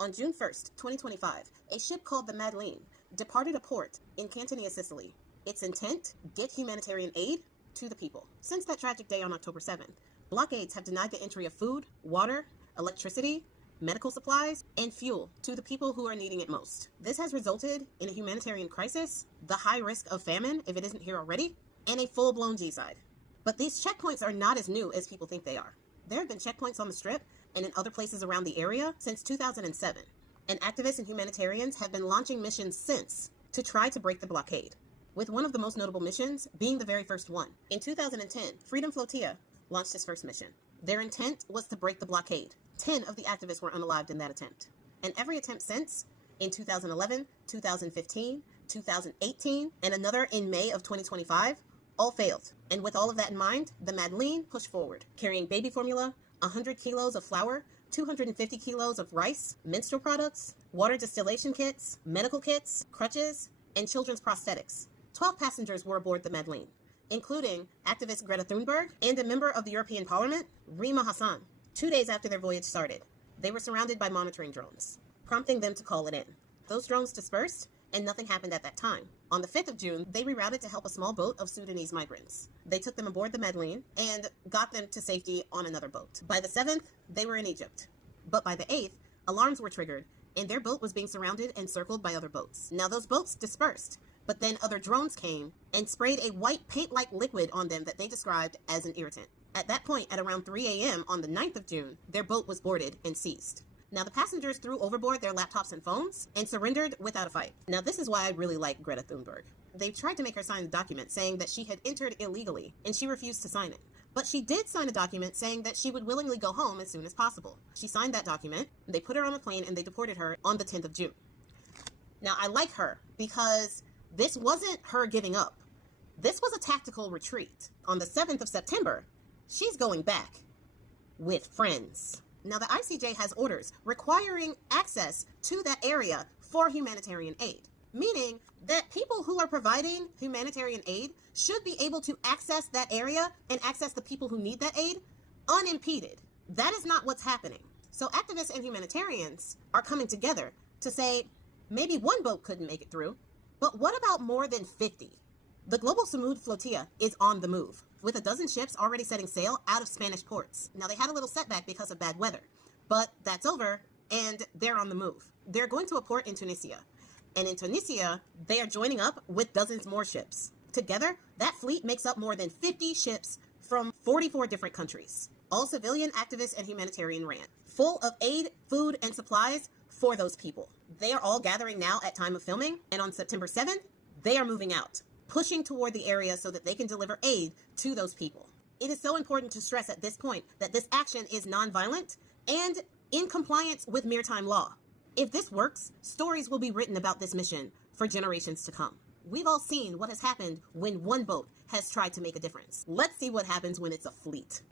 On June 1st, 2025, a ship called the Madeleine departed a port in Cantonia, Sicily. Its intent? Get humanitarian aid to the people. Since that tragic day on October 7th, blockades have denied the entry of food, water, electricity, medical supplies, and fuel to the people who are needing it most. This has resulted in a humanitarian crisis, the high risk of famine if it isn't here already, and a full-blown genocide. But these checkpoints are not as new as people think they are. There have been checkpoints on the Strip and in other places around the area since 2007, and activists and humanitarians have been launching missions since to try to break the blockade, with one of the most notable missions being the very first one. In 2010, Freedom Flotilla launched its first mission. Their intent was to break the blockade. 10 of the activists were unalived in that attempt. And every attempt since, in 2011, 2015, 2018, and another in May of 2025, all failed. And with all of that in mind, the Madeleine pushed forward, carrying baby formula, 100 kilos of flour, 250 kilos of rice, menstrual products, water distillation kits, medical kits, crutches, and children's prosthetics. 12 passengers were aboard the Madeleine, including activist Greta Thunberg and a member of the European Parliament, Rima Hassan. 2 days after their voyage started, they were surrounded by monitoring drones, prompting them to call it in. Those drones dispersed, and nothing happened at that time. On the 5th of June, they rerouted to help a small boat of Sudanese migrants. They took them aboard the Madeleine and got them to safety on another boat. By the 7th, they were in Egypt. But by the 8th, alarms were triggered, and their boat was being surrounded and circled by other boats. Now those boats dispersed, but then other drones came and sprayed a white paint-like liquid on them that they described as an irritant. At that point, at around 3 a.m. on the 9th of June, their boat was boarded and seized. Now, the passengers threw overboard their laptops and phones and surrendered without a fight. Now, this is why I really like Greta Thunberg. They tried to make her sign a document saying that she had entered illegally, and she refused to sign it. But she did sign a document saying that she would willingly go home as soon as possible. She signed that document, they put her on a plane, and they deported her on the 10th of June. Now, I like her because this wasn't her giving up. This was a tactical retreat. On the 7th of September, she's going back with friends. Now, the ICJ has orders requiring access to that area for humanitarian aid, meaning that people who are providing humanitarian aid should be able to access that area and access the people who need that aid unimpeded. That is not what's happening. So activists and humanitarians are coming together to say, maybe one boat couldn't make it through, but what about more than 50? The Global Samud Flotilla is on the move, with a dozen ships already setting sail out of Spanish ports. Now, they had a little setback because of bad weather, but that's over, and they're on the move. They're going to a port in Tunisia, and in Tunisia, they are joining up with dozens more ships. Together, that fleet makes up more than 50 ships from 44 different countries, all civilian, activists, and humanitarian ran, full of aid, food, and supplies for those people. They are all gathering now at time of filming, and on September 7th, they are moving out, pushing toward the area so that they can deliver aid to those people. It is so important to stress at this point that this action is nonviolent and in compliance with maritime law. If this works, stories will be written about this mission for generations to come. We've all seen what has happened when one boat has tried to make a difference. Let's see what happens when it's a fleet.